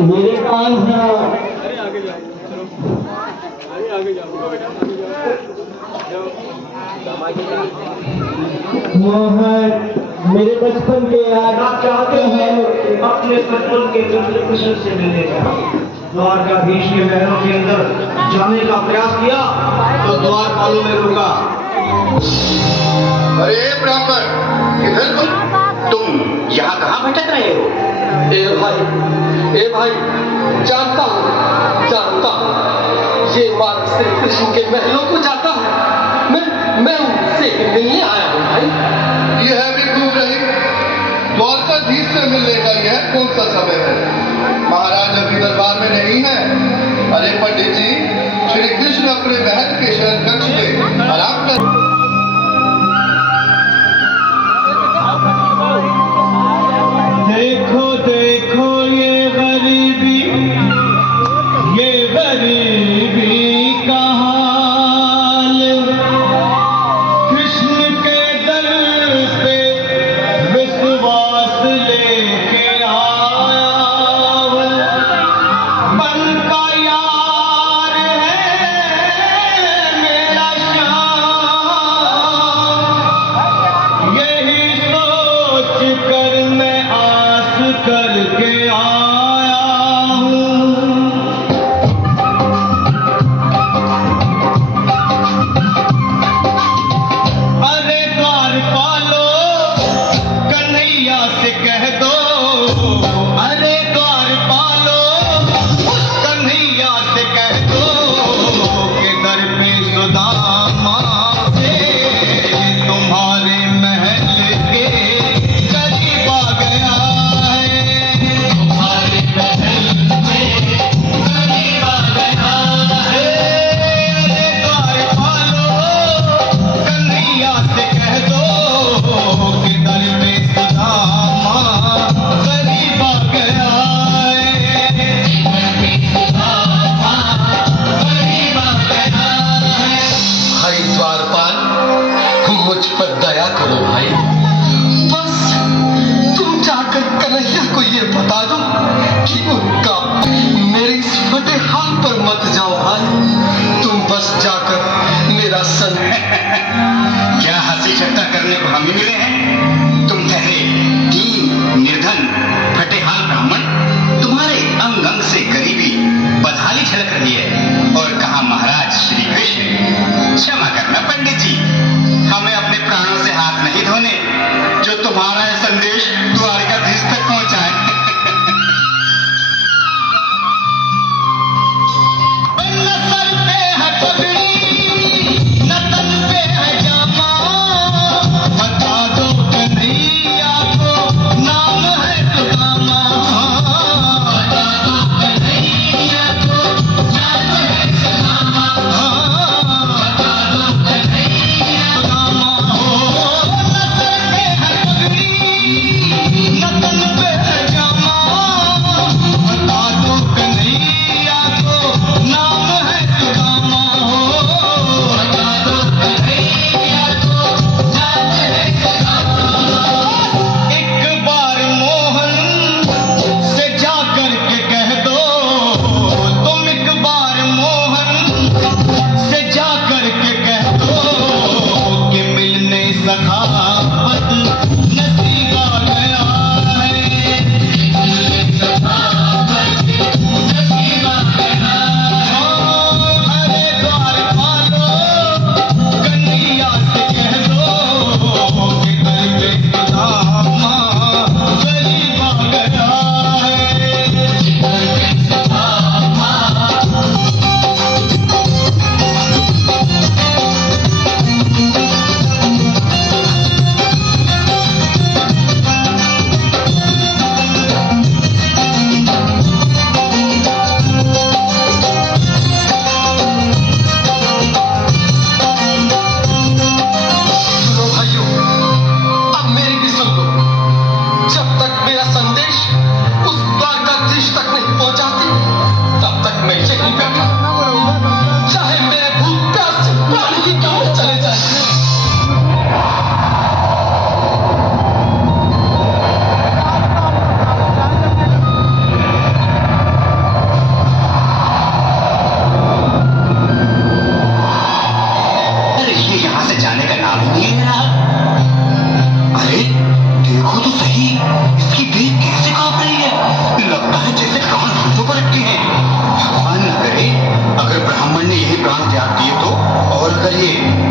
मेरे कान सुनो। मोहन, मेरे बचपन के याद आप चाहते हैं अपने बचपन के मित्र कृष्ण से मिलने का। द्वारकाधीश के महलों के अंदर जाने का प्रयास किया तो द्वारपालों में रुका। अरे ब्राह्मण, किधर तुम यहाँ कहाँ भटक रहे हो? ए भाई, जानता हूँ, ये मार्ग श्री कृष्ण के महलों को जाता है। मैं उनसे मिलने आया हूँ भाई। यह भी खूब रही, द्वारकाधीश से मिलने का यह कौन सा समय है? महाराज अभी दरबार में नहीं है। अरे पंडित जी, श्री कृष्ण अपने महल के शयन कक्ष में आराम कर। देखो देखो ये गरीबी का हाल। कृष्ण के दर पे विश्वास लेके आया हूँ। मन का यार है मेरा श्याम।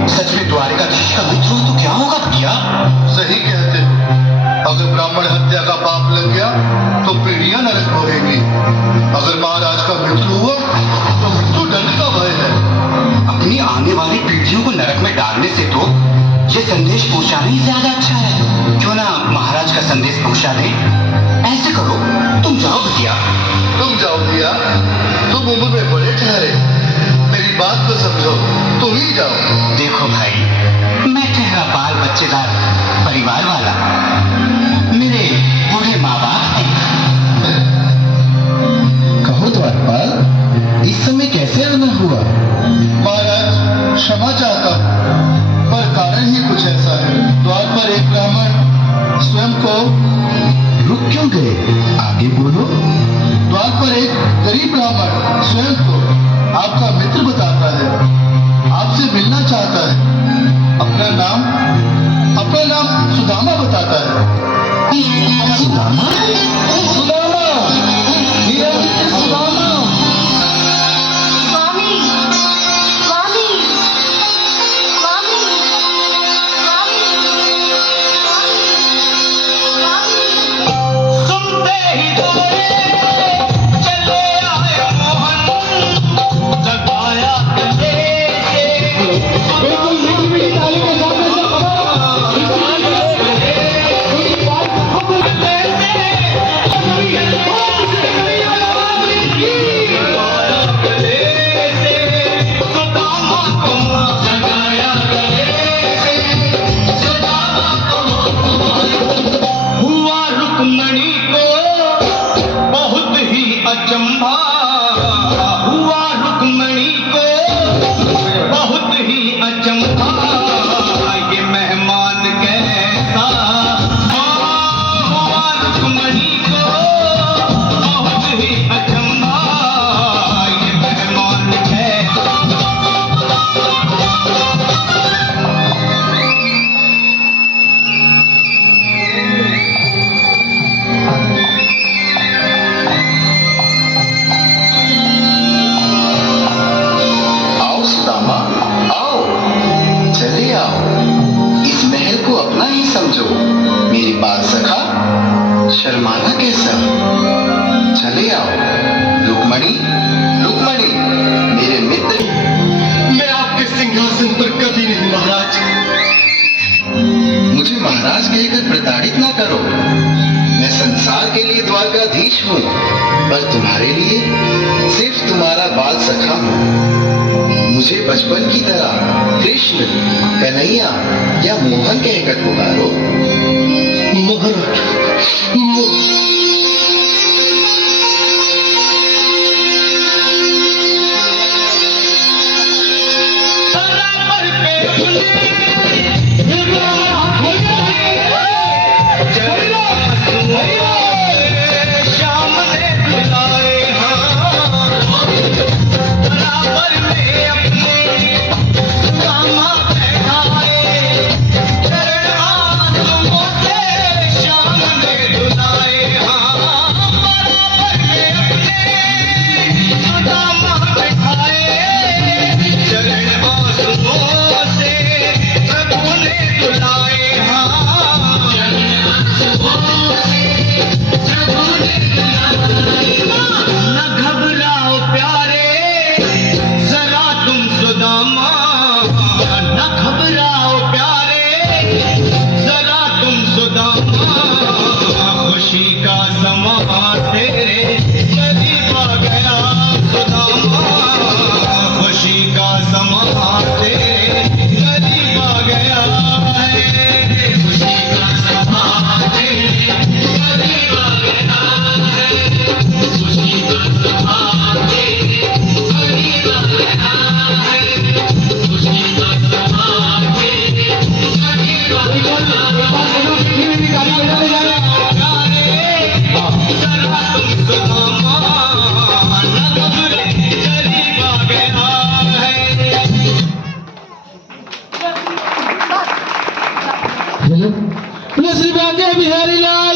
सच में द्वारकाधीश का मित्र हो तो क्या होगा भैया? सही कहते हो। अगर ब्राह्मण हत्या का पाप लग गया तो पीढ़ियां नरक भोगेंगी। अगर महाराज का मृत्यु हुआ तो मृत्यु दंड का भय है। अपनी आने वाली पीढ़ियों को नरक में डालने से तो ये संदेश पहुंचाना ही ज्यादा अच्छा है। क्यों ना महाराज का संदेश पहुंचा दे? ऐसे करो, तुम जाओ भैया। तुम जाओ भैया, तुम उम्र में बड़े ठहरे, मेरी बात तो समझो, तुम ही जाओ। देखो भाई, मैं ठहरा बाल बच्चेदार परिवार वाला, मेरे बूढ़े माँ बाप हैं। कहो द्वारपाल, इस समय कैसे आना हुआ? महाराज क्षमा चाहता हूं, पर कारण ही कुछ ऐसा है। द्वार पर एक ब्राह्मण स्वयं को रुक क्यों गए? आगे बोलो। द्वार पर एक गरीब ब्राह्मण स्वयं को आपका मित्र बताता है, आपसे मिलना चाहता है। अपना नाम सुदामा बताता है। सुदामा? सुदामा, हीरा मित्र सुदामा। स्वामी, स्वामी, स्वामी, स्वामी, स्वामी। सुनते ही दौड़े चले आए मोहन, लगाया गले हुआ रुक्मणी को बहुत ही अचंभा, हुआ रुक्मणी को बहुत ही अचंभा। ये मेहमान कैसा, हुआ रुक्मणी को बहुत ही अचंभा। ये मेहमान कैसा। आओ सुदामा, आओ, चले आओ। इस महल को अपना ही समझो। मेरी बात सखा, शर्माना कैसा? चले आओ। रुक्मणी, रुक्मणी, मेरे मित्र। मैं आपके सिंहासन पर कभी नहीं महाराज। मुझे महाराज कहकर प्रताड़ित ना करो। मैं संसार के लिए द्वारकाधीश हूँ, पर तुम्हारे लिए सिर्फ तुम्हारा बाल सखा हूँ। मुझे बचपन की तरह कृष्ण, कन्हैया या मोहन कहकर पुकारो। बराबर पे श्याम ने बुलाए, बराबर में अपने सुदामा बैठाए। चरण आंसुओं से श्याम ने बुलाए, बराबर में अपने सुदामा बैठाए। चरण आंसुओं से प्रभु ने बुलाए, न घबराओ प्यारे जरा तुम सुदामा, न घबराओ प्यारे जरा तुम सुदामा। खुशी का समा तेरे करीब आ गया सुदामा, खुशी का समा तेरे करीब आ गया है। खुशी का समा तेरे करीब आ गया है। खुशी का समा तेरे करीब आ गया है। खुशी का समा तेरे करीब आ गया है। जरा तुम सुदामा, न घबरे करीब आ गया है। श्री बिहारी लाल।